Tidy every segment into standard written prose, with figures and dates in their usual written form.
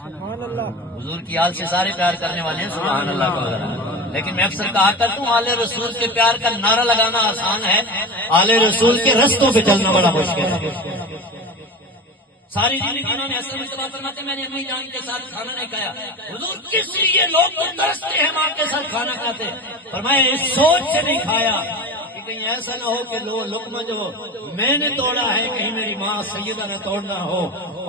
حضور کی آل سے سارے پیار کرنے والے ہیں، سبحان اللہ کا۔ لیکن میں اکثر کہا کرتا ہوں آل رسول کے پیار کا نعرہ لگانا آسان ہے، آل رسول کے رستوں پہ چلنا بڑا مشکل ہے۔ ساری زندگی انہوں نے حسن مصطفیٰ فرماتے میں نے امی جان کے ساتھ کھانا نہیں کھایا۔ حضور کس لیے لوگ تو ترستے ہیں ماں کے ساتھ کھانا کھاتے، فرمایا اس سوچ سے نہیں کھایا کہ کہیں ایسا نہ ہو کہ لقمہ جو میں نے توڑا ہے کہیں میری ماں سیدہ نے توڑنا ہو،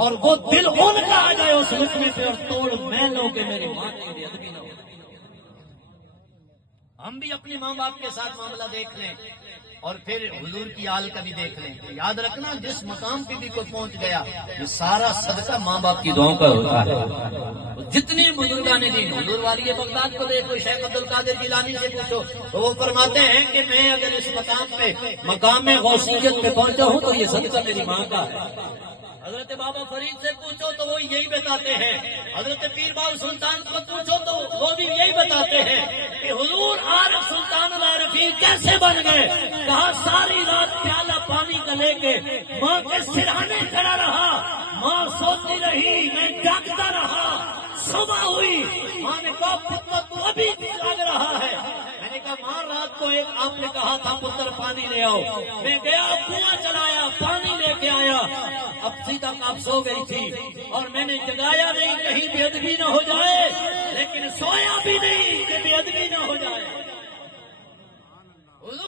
اور وہ دل ان کا آ جائے اس لقمے پہ اور توڑ میں لوں کہ میری ماں کی بے ادبی نہ ہو۔ ہم بھی اپنے ماں باپ کے ساتھ معاملہ دیکھ لیں اور پھر حضور کی آل کا بھی دیکھ لیں۔ یاد رکھنا جس مقام پہ بھی کوئی پہنچ گیا یہ سارا صدقہ ماں باپ کی دعاؤں کا ہوتا ہے۔ جتنی بزرگان دین، حضور والی بغداد کو دیکھو، شیخ عبد القادر جیلانی سے پوچھو تو وہ فرماتے ہیں کہ میں اگر اس مقام پہ مقام غوثیت پہ پہنچا ہوں تو یہ صدقہ میری ماں کا ہے۔ حضرت بابا فرید سے پوچھو تو وہ یہی بتاتے ہیں، حضرت پیر بابا سلطان کو پوچھو تو وہ بھی یہی بتاتے ہیں کہ حضور عارف سلطان العارفین کیسے بن گئے، کہا ساری رات پیالہ پانی کا لے کے ماں کے سرہانے کھڑا رہا، ماں سوتی رہی میں جاگتا رہا، صبح ہوئی ماں نے کہا پتر تو ابھی بھی جاگ رہا ہے۔ میں نے کہا ماں رات کو ایک آپ نے کہا تھا پتر پانی لے آؤ، میں گیا کنواں چلایا پانی لے کے آیا، اب سیدھا آپ سو گئی تھی اور میں نے جگایا نہیں کہیں بے ادبی نہ ہو جائے، لیکن سویا بھی نہیں کہ بے ادبی نہ ہو جائے۔